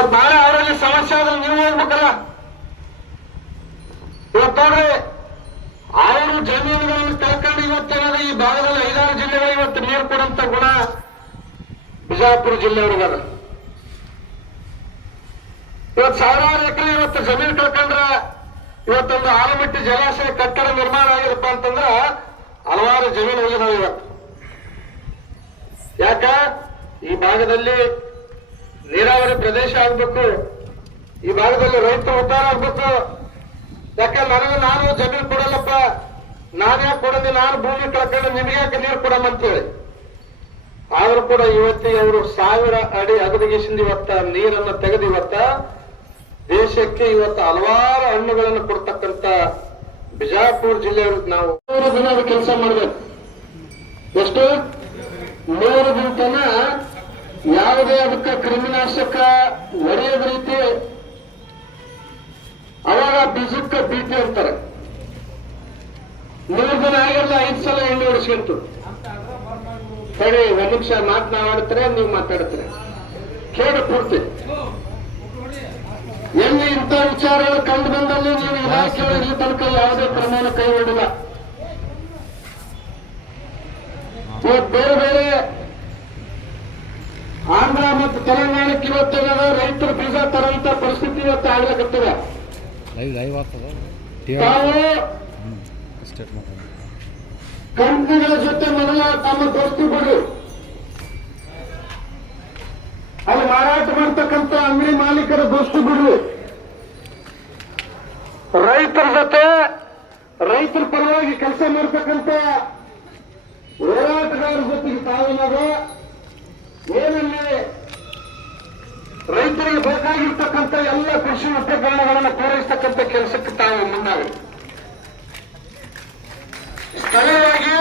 ಇವತ್ತು ನಾಳೆ ಅವರಲ್ಲಿ ಸಮಸ್ಯೆ ಆದ್ರೆ ನೀವು ಹೋಗ್ಬೇಕಲ್ಲ. ಇವತ್ತು ನೋಡ್ರಿ, ಅವರು ಜಮೀನುಗಳನ್ನು ಕಳ್ಕೊಂಡು ಇವತ್ತೇನಾದ್ರೆ ಈ ಭಾಗದಲ್ಲಿ 5-6 ಜಿಲ್ಲೆಗಳು ಇವತ್ತು ನೀರು ಕೊಡುವಂತ ಗುಣ ಬಿಜಾಪುರ ಜಿಲ್ಲೆಯವ್ರಿಗದ. ಇವತ್ತು ಸಾವಿರಾರು ಎಕರೆ ಇವತ್ತು ಜಮೀನು ಕಳ್ಕೊಂಡ್ರ ಇವತ್ತೊಂದು ಆಲಮಟ್ಟಿ ಜಲಾಶಯ ಕಟ್ಟಡ ನಿರ್ಮಾಣ ಆಗಿರಪ್ಪ ಅಂತಂದ್ರ ಹಲವಾರು ಜಮೀನು ಹೋಗಿ ನಾವು ಇವತ್ತು. ಯಾಕ ಈ ಭಾಗದಲ್ಲಿ ನೀರಾವರಿ ಪ್ರದೇಶ ಆಗ್ಬೇಕು, ಈ ಭಾಗದಲ್ಲಿ ರೈತರು ಉದ್ಧಾರ ಆಗ್ಬೇಕು. ಯಾಕಂದ್ರೆ ನಾನು ಜಮೀನು ಕೊಡಲ್ಲಪ್ಪ, ನಾನ್ಯಾಕೆ ಕೊಡಲಿ, ನಾನು ಭೂಮಿ ಕಳ್ಕೊಂಡು ನಿಮ್ಗೆ ಯಾಕೆ ನೀರು ಕೊಡಮ್ಮಂತೇಳಿ. ಆದ್ರೂ ಕೂಡ ಇವತ್ತಿಗೆ ಅವರು 1000 ಅಡಿ ಅಗದಿಗಿಸಿಂದ ಇವತ್ತ ನೀರನ್ನು ತೆಗೆದು ಇವತ್ತ ದೇಶಕ್ಕೆ ಇವತ್ತು ಹಲವಾರು ಹಣ್ಣುಗಳನ್ನು ಕೊಡ್ತಕ್ಕಂತ ಬಿಜಾಪುರ ಜಿಲ್ಲೆಯವ್ರಿಗೆ ನಾವು 3 ದಿನ ಕೆಲಸ ಮಾಡ್ಬೇಕು. ಎಷ್ಟು 3 ದಿನ ತನ ಯಾವುದೇ ಅದಕ್ಕೆ ಕ್ರಿಮಿನಾಶಕ ಹೊಡೆಯದ ರೀತಿ, ಅವಾಗ ಬೀಜಕ್ಕೆ ಬೀಟಿ ಅಂತಾರೆ. 3 ದಿನ ಆಗಿರಲ್ಲ 5 ಸಲ ಎಣ್ಣೆ ಹೊಡಿಸ್ಕೊಂತು. ಸರಿ, 1 ನಿಮಿಷ ಮಾತನಾಡ್ತಾರೆ, ನೀವು ಮಾತಾಡ್ತಾರೆ, ಕೇಳಿ ಪೂರ್ತಿ. ಎಲ್ಲಿ ಇಂಥ ವಿಚಾರಗಳು ಕಂಡು ಬಂದಲ್ಲಿ ನೀವು ಇಲಾಖೆ ಇಲ್ಲಿ ತನಕ ಯಾವುದೇ ಪ್ರಮಾಣ ಕೈಗೊಂಡಿಲ್ಲ. ಬೇರೆ ಬೇರೆ ಆಂಧ್ರ ಮತ್ತು ತೆಲಂಗಾಣಕ್ಕೆ ಇವತ್ತೇನಾದ ರೈತರು ಬೀಜ ತರಂತ ಪರಿಸ್ಥಿತಿ ಇವತ್ತು ಆಗ್ಲಕತ್ತದ. ತಾವು ಕಂಪನಿಗಳ ಜೊತೆ ಮೊದಲ ತಮ್ಮ ದೋಸ್ತಿಗಳು ಅಲ್ಲಿ ಮಾರಾಟ ಮಾಡ್ತಕ್ಕಂಥ ಅಂಗಡಿ ಮಾಲೀಕರ ದೋಸ್ತಿಗಳು ರೈತರ ಜೊತೆ, ರೈತರ ಪರವಾಗಿ ಕೆಲಸ ಮಾಡ್ತಕ್ಕಂಥ ಹೋರಾಟಗಾರರ ಜೊತೆಗೆ ತಾವೇನಾದ್ರು ಏನಲ್ಲಿ ರೈತರಿಗೆ ಬೇಕಾಗಿರ್ತಕ್ಕಂಥ ಎಲ್ಲ ಕೃಷಿ ಉಪಕರಣಗಳನ್ನು ಪೂರೈಸತಕ್ಕಂಥ ಕೆಲಸಕ್ಕೆ ತಾವು ಮುಂದಾಗಲಿ. ಸ್ಥಳೀಯವಾಗಿ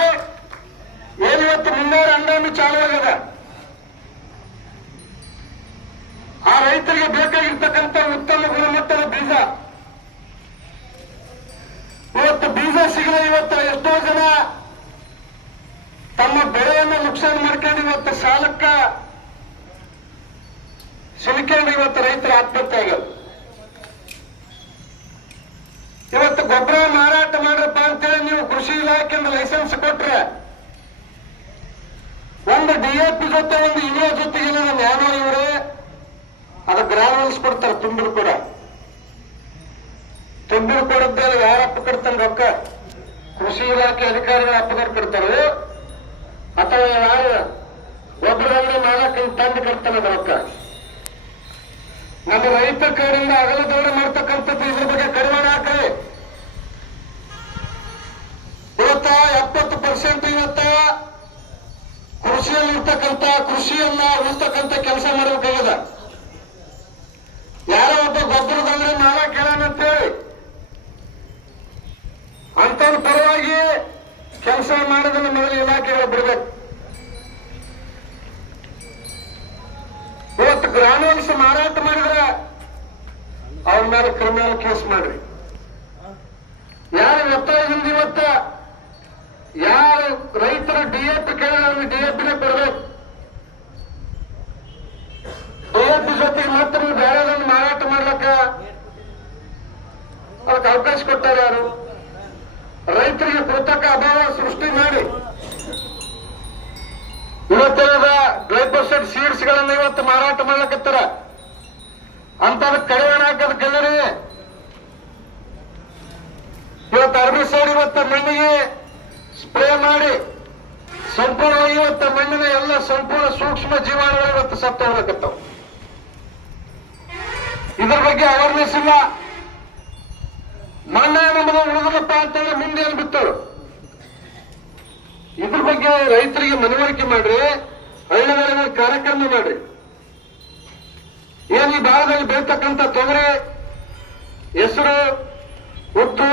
ಏನಿವತ್ತು ಮುಂಗಾರು ಹಂಗಾಮಿ ಚಾಲುವಾಗಿದೆ, ಆ ರೈತರಿಗೆ ಬೇಕಾಗಿರ್ತಕ್ಕಂಥ ಉತ್ತಮ ಗುಣಮಟ್ಟದ ಬೀಜ ಇವತ್ತು ಬೀಜ ಸಿಗದೆ ಇವತ್ತು ಎಷ್ಟೋ ಜನ ತಮ್ಮ ಬೆಳೆಯನ್ನು ನುಕ್ಸಾನ ಮಾಡ್ಕೊಂಡು ಇವತ್ತು ಸಾಲಕ್ಕ ಸಿಲುಕೊಂಡು ಇವತ್ತು ರೈತರ ಆತ್ಮಹತ್ಯೆ ಆಗೋದು. ಇವತ್ತು ಗೊಬ್ಬರ ಮಾರಾಟ ಮಾಡ್ರಪ್ಪ ಅಂತೇಳಿ ನೀವು ಕೃಷಿ ಇಲಾಖೆಯಿಂದ ಲೈಸೆನ್ಸ್ ಕೊಟ್ರೆ ಒಂದು DAP ಜೊತೆ ಒಂದು ಯೂರಿಯಾ ಜೊತೆಗೆ ನ್ಯಾನೋ ಇವರೇ ಅದು ಗ್ರಾನುಲ್ಸ್ ಕೊಡ್ತಾರೆ. ತುಂಬಿರು ಕೂಡ ತುಂಬಿರು ಕೊಡದ್ದೇ ಯಾರಪ್ಪ ಕೊಡ್ತಾನೆ ರೊಕ್ಕ? ಕೃಷಿ ಇಲಾಖೆ ಅಧಿಕಾರಿಗಳ ಅಪ್ಪದವ್ರು ಕೊಡ್ತಾರೆ, ಅಥವಾ ಯಾರು ಒಬ್ಬರವರೇ ಮಾಲಕ ತಂದು ಕೊಡ್ತಾನೆ ರೊಕ್ಕ. ನಮ್ಮ ರೈತ ಕಡೆಯಿಂದ ಅಗಲದವರೆ ಮಾಡ್ತಕ್ಕಂಥದ್ದು ಇದ್ರ ಬಗ್ಗೆ ಕಡಿಮೆ ಹಾಕ್ರಿ. ಇವತ್ತ 70% ಇವತ್ತ ಕೃಷಿಯಲ್ಲಿ ಇರ್ತಕ್ಕಂಥ ಕೃಷಿಯನ್ನ ಉಳಿಸ್ತಕ್ಕಂಥ ಕೆಲಸ ಮಾಡಬೇಕಾಗಿದೆ. ಯಾರೋ ಒಬ್ಬ ಗೊಬ್ಬರದಂದ್ರೆ ನಾವೇ ಕೇಳೋಣಂತೇಳಿ ಅಂತವ್ರ ಪರವಾಗಿ ಕೆಲಸ ಮಾಡೋದನ್ನ ಮೊದಲು ಇಲಾಖೆಗಳು ಬಿಡಬೇಕು. ಇವತ್ತು ಗ್ರಾನುಲ್ಸ್ ಮಾರಾಟ ಮಾಡಿದ್ರೆ ಅವ್ರ ಮೇಲೆ ಕ್ರಿಮಿನಲ್ ಕೇಸ್ ಮಾಡ್ರಿ. ಯಾರು ಒತ್ತಾಯದಿಂದ ಇವತ್ತ ಯಾರು ರೈತರು DAP ಕೇಳಿದ್ರೆ ಅವ್ರಿಗೆ DAPನೇ ಕೊಡ್ಬೇಕು. DAP ಜೊತೆಗೆ ಮಾತ್ರ ನೀವು ಬೇರೆದನ್ನು ಮಾರಾಟ ಮಾಡ್ಲಕ್ಕ ಅದಕ್ಕೆ ಅವಕಾಶ ಕೊಟ್ಟಾರೆ ಯಾರು? ರೈತರಿಗೆ ಕೃತಕ ಅಭಾವ ಸೃಷ್ಟಿ ಮಾಡಿ ಇವತ್ತೇನದ ಗ್ಲೈಫೋಸೇಟ್ ಸೀಡ್ಸ್ ಗಳನ್ನ ಇವತ್ತು ಮಾರಾಟ ಮಾಡ್ಲಕತ್ತಾರ. ಅಂತದಕ್ಕೆ ಕಡಿವಾಣ ಹಾಕೋದ್ ಕಲ್ಲರಿ. ಇವತ್ತು ಅರ್ಬಿಸೈಡ್ ಇವತ್ತು ಮಣ್ಣಿಗೆ ಸ್ಪ್ರೇ ಮಾಡಿ ಸಂಪೂರ್ಣವಾಗಿ ಇವತ್ತು ಮಣ್ಣಿನ ಎಲ್ಲ ಸಂಪೂರ್ಣ ಸೂಕ್ಷ್ಮ ಜೀವಾಣುಗಳು ಇವತ್ತು ಸತ್ತು ಹೋಗಕತ್ತಾವ. ಇದ್ರ ಬಗ್ಗೆ ಅವೇರ್ನೆಸ್ ಇಲ್ಲ. ಮಣ್ಣ ನಮ್ಮದು ಉಳಿದಪ್ಪ ಅಂತೇಳಿ ಮುಂದೆ ಏನು ಬಿತ್ತರು. ಇದ್ರ ಬಗ್ಗೆ ರೈತರಿಗೆ ಮನವರಿಕೆ ಮಾಡ್ರಿ, ಹಳ್ಳಿಗಳಲ್ಲಿ ಕಾರ್ಯಕ್ರಮ ಮಾಡ್ರಿ. ಏನ್ ಈ ಭಾಗದಲ್ಲಿ ಬೆಳತಕ್ಕಂಥ ತೊಗರಿ, ಹೆಸರು, ಉದ್ದು,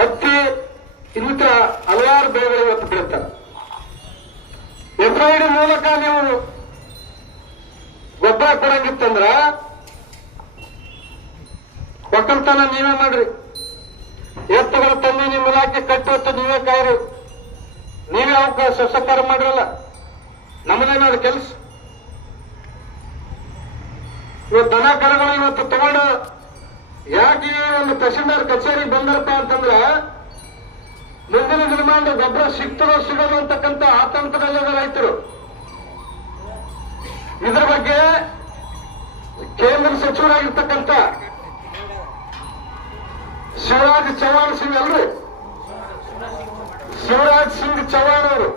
ಹತ್ತಿ ಇನ್ನಿತರ ಹಲವಾರು ಬೆಳೆಗಳು ಇವತ್ತು ಬೆಳೀತಾರೆ. FID ಮೂಲಕ ನೀವು ಗೊಬ್ಬರ ಕೊಡಂಗಿತ್ತಂದ್ರ ಒಕ್ಕಲ್ತನ ನೀವೇ ಮಾಡ್ರಿ. ಎತ್ತುಗಳ ತಂದು ನಿಮ್ಮ ಇಲಾಖೆ ಕಟ್ಟುವತ್ತು ನೀವೇ ಕಾಯ್ರಿ. ನೀವೇ ಅವಕಾಶ ಸಹಕಾರ ಮಾಡಿರಲ್ಲ, ನಮ್ಮದೇನಾದ್ರು ಕೆಲಸ. ಇವತ್ತು ದನ ಕರುಗಳು ಇವತ್ತು ತಗೊಂಡು ಯಾಕೆ ಒಂದು ತಹಶೀಲ್ದಾರ್ ಕಚೇರಿ ಬಂದರಪ್ಪ ಅಂತಂದ್ರ ಮುಂದಿನ ದಿನಮಾನ ಗೊಬ್ಬರ ಸಿಗ್ತದೋ ಸಿಗೋದು ಅಂತಕ್ಕಂಥ ಆತಂಕದಲ್ಲಿರುವ ರೈತರು. ಇದರ ಬಗ್ಗೆ ಕೇಂದ್ರ ಸಚಿವರಾಗಿರ್ತಕ್ಕಂಥ ಶಿವರಾಜ್ ಚೌಹಾಣ್ ಸಿಂಗ್ ಅಲ್ರಿ, ಶಿವರಾಜ್ ಸಿಂಗ್ ಚೌಹಾಣ್ ಅವರು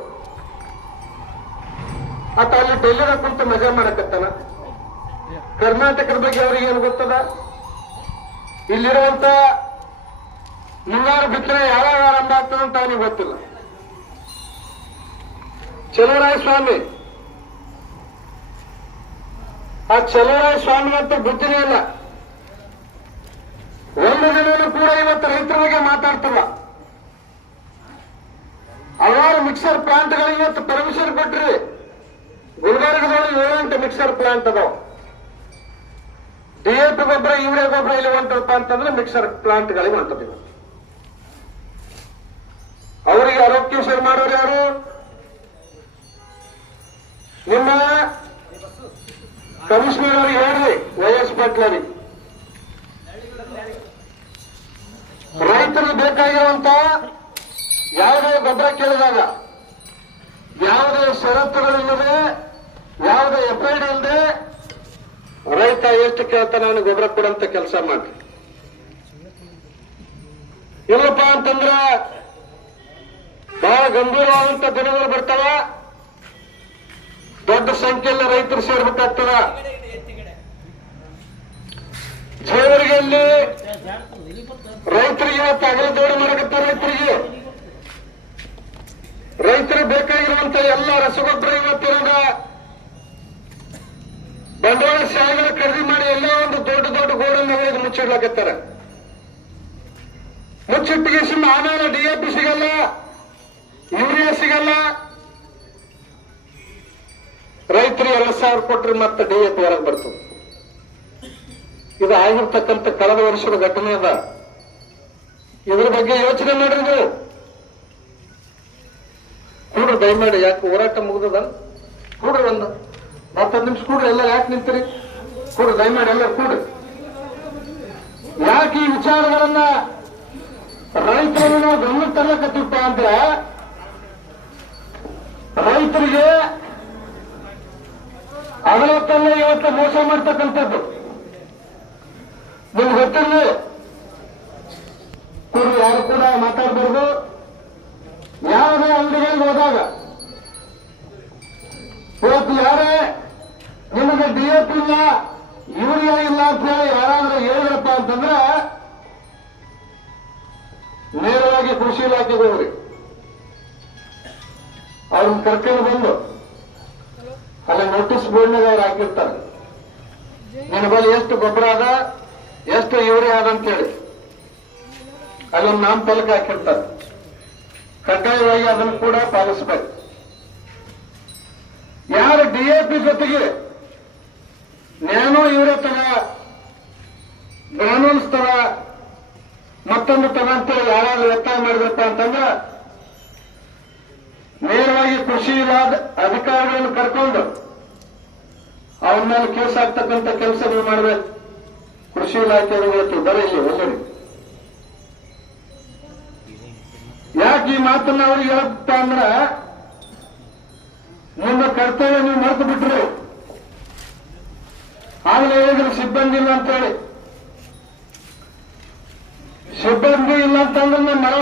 ಆತ ಅಲ್ಲಿ ಡೆಲ್ಲಿದಾಗ ಕುಂತು ಮಜಾ ಮಾಡಕತ್ತಾನ. ಕರ್ನಾಟಕದ ಬಗ್ಗೆ ಅವ್ರಿಗೆ ಏನು ಗೊತ್ತದ? ಇಲ್ಲಿರುವಂತ ಮುಂಗಾರು ಬಿತ್ತನೆ ಯಾವಾಗ ಆರಂಭ ಆಗ್ತದೆ ಅಂತ ಅವನಿಗೆ ಗೊತ್ತಿಲ್ಲ. ಚಲುವರಾಯ ಸ್ವಾಮಿ, ಆ ಚಲುವರಾಯ ಸ್ವಾಮಿ ಅಂತ ಬುದ್ಧಿನೇ ಇಲ್ಲ. ಒಂದು ದಿನನೂ ಕೂಡ ಇವತ್ತು ರೈತರ ಬಗ್ಗೆ ಮಾತಾಡ್ತಲ್ಲ. ಹಲವಾರು ಮಿಕ್ಸರ್ ಪ್ಲಾಂಟ್ಗಳು ಇವತ್ತು ಪರ್ಮಿಷನ್ ಕೊಟ್ರಿ. ಗುಲ್ಬರ್ಗದೊಳಗೆ 7 ಮಿಕ್ಸರ್ ಪ್ಲಾಂಟ್ ಅದಾವ. ಡಿಎಪಿ ಗೊಬ್ಬರ ಯೂರಿಯಾ ಗೊಬ್ಬರ ಇಲ್ಲಿ ಹೊಂಟಪ್ಪ ಅಂತಂದ್ರೆ ಮಿಕ್ಸರ್ ಪ್ಲಾಂಟ್ಗಳಿಗೆ ಹೊಂಟದ. ಅವರಿಗೆ ಆರೋಗ್ಯ ಸರಿ ಮಾಡೋರು ಯಾರು? ನಿಮ್ಮ ಕಮಿಷನರ್ ಅವ್ರಿಗೆ ಹೇಳ್ರಿ, ವೈಎಸ್ ಪಾಟೀಲ್. ರೈತರಿಗೆ ಬೇಕಾಗಿರುವಂತ ಯಾವುದೇ ಗೊಬ್ಬರ ಕೇಳಿದಾಗ ಯಾವುದೇ ಷರತ್ತುಗಳಿಲ್ಲದೆ, ಯಾವುದೇ ಎಫ್ಐಡಿ ಇಲ್ಲದೆ ರೈತ ಎಷ್ಟು ಕೇಳ್ತಾನೆ ಅವನಿಗೆ ಗೊಬ್ಬರ ಕೊಡಂತ ಕೆಲಸ ಮಾಡ್ರಿ. ಇಲ್ಲಪ್ಪ ಅಂತಂದ್ರ ಬಹಳ ಗಂಭೀರವಾದಂತ ದಿನಗಳು ಬರ್ತಾವ. ದೊಡ್ಡ ಸಂಖ್ಯೆಯಲ್ಲಿ ರೈತರು ಸೇರ್ಬೇಕಾಗ್ತದ. ಜೇವರಿಗೆಯಲ್ಲಿ ರೈತರಿಗೆ ಇವತ್ತು ಅಗಲ ಜೋಡಿ ಮಾಡಕತ್ತಾರ. ರೈತರಿಗೆ ಬೇಕಾಗಿರುವಂತ ಎಲ್ಲ ರಸಗೊಬ್ಬರ ಇವತ್ತಿನ ಬಂಡವಾಳ ಶಾಲೆಗಳ ಖರೀದಿ ಮಾಡಿ ಎಲ್ಲ ಒಂದು ದೊಡ್ಡ ದೊಡ್ಡ ಗೋಡನ್ನು ಒಳಗೆ ಮುಚ್ಚಿಡ್ಲಾಕತ್ತಾರ. ಮುಚ್ಚಿಟ್ಟಿಗೆ ಆಮೇಲೆ ಡಿಎಪಿ ಸಿಗಲ್ಲ, ಯೂರಿಯಾ ಸಿಗಲ್ಲ. ರೈತರಿಗೆ 2,000 ಕೊಟ್ರೆ ಮತ್ತೆ ಡಿಎಪಿ ಹೊರಗೆ ಬರ್ತದೆ. ಇದು ಆಗಿರ್ತಕ್ಕಂಥ ಕಳೆದ ವರ್ಷದ ಘಟನೆ ಅದ. ಇದ್ರ ಬಗ್ಗೆ ಯೋಚನೆ ಮಾಡ್ರಿ ನೀವು. ಕೂಡ್ರಿ ದಯಮಾಡಿ. ಯಾಕೆ ಹೋರಾಟ ಮುಗಿದದ? ಕೂಡ್ರಿ, ಒಂದು 10 ನಿಮಿಷ ಕೂಡ್ರಿ. ಎಲ್ಲ ಯಾಕೆ ನಿಂತಿರಿ? ಕೂಡ್ರಿ ದಯಮಾಡಿ, ಎಲ್ಲ ಕೂಡ್ರಿ. ಯಾಕೆ ಈ ವಿಚಾರಗಳನ್ನ ರೈತರನ್ನು ನಾವು ಗಮನಕ್ಕೆ ತರಕತ್ತಿಪ್ಪ ಅಂದ್ರೆ, ರೈತರಿಗೆ ಅದರತ್ತಲ್ಲೇ ಇವತ್ತು ಮೋಸ ಮಾಡ್ತಕ್ಕಂಥದ್ದು ನಿಮ್ಗೆ ಗೊತ್ತಿರಲಿ. ಕೂಡ್ರಿ, ಯಾರು ಕೂಡ ಮಾತಾಡಬಾರ್ದು. ಯಾವುದೇ ಅಂಗಡಿಗಳಿಗೆ ಹೋದಾಗ ಇವತ್ತು ಯಾರೇ ನಿಮಗೆ ಡಿಎಪಿ ಇಲ್ಲ, ಯೂರಿಯಾ ಇಲ್ಲ ಅಂತ ಹೇಳಿ ಯಾರಾದ್ರೂ ಹೇಳಿದ್ರಪ್ಪ ಅಂತಂದ್ರೆ ನೇರವಾಗಿ ಕೃಷಿ ಇಲಾಖೆಗೆ ಹೋಗ್ರಿ. ಅವ್ರನ್ನ ಕರ್ಕೊಂಡು ಬಂದು ಅಲ್ಲಿ ನೋಟಿಸ್ ಬೋರ್ಡ್ನಾಗ ಅವ್ರು ಹಾಕಿರ್ತಾರೆ, ನಿನ್ನ ಬಳಿ ಎಷ್ಟು ಗೊಬ್ಬರ ಅದ, ಎಷ್ಟು ಯೂರಿಯಾ ಅದ ಅಂತೇಳಿ ಅಲ್ಲೊಂದು ನಾಮಫಲಕ ಹಾಕಿರ್ತಾರೆ. ಕಡ್ಡಾಯವಾಗಿ ಅದನ್ನು ಕೂಡ ಪಾಲಿಸಬೇಕು. ಯಾರು ಡಿಎಪಿ ಜೊತೆಗೆ ನ್ಯಾನೋ ಯೂರಿಯಾ ತಗ, ಗ್ರಾನೂಲ್ಸ್ ತಗ, ಮತ್ತೊಂದು ತಗ ಅಂತೇಳಿ ಯಾರಾದ್ರೂ ಒತ್ತಾಯ ಮಾಡಿದ್ರಪ್ಪ ಅಂತಂದ್ರೆ ನೇರವಾಗಿ ಕೃಷಿ ಇಲಾಖೆ ಅಧಿಕಾರಿಗಳನ್ನು ಕರ್ಕೊಂಡು ಅವನ ಮೇಲೆ ಕೇಸ್ ಆಗ್ತಕ್ಕಂಥ ಕೆಲಸ ನೀವು ಮಾಡಬೇಕು. ಕೃಷಿ ಇಲಾಖೆಯವತ್ತು ಬರೀಲಿ ಒಳ್ಳೆಯ. ಯಾಕೆ ಈ ಮಾತನ್ನ ಅವ್ರಿಗೆ ಹೇಳ್ತಾ ಅಂದ್ರ, ನಿಮ್ಮ ಕರ್ತವ್ಯ ನೀವು ಮರೆತು ಬಿಟ್ರಿ. ಆಗಲೇ ಹೇಳಿದ್ರು ಸಿಬ್ಬಂದಿ ಇಲ್ಲ ಅಂತೇಳಿ. ಸಿಬ್ಬಂದಿ ಇಲ್ಲ ಅಂತಂದ್ರೆ ಮಳೆ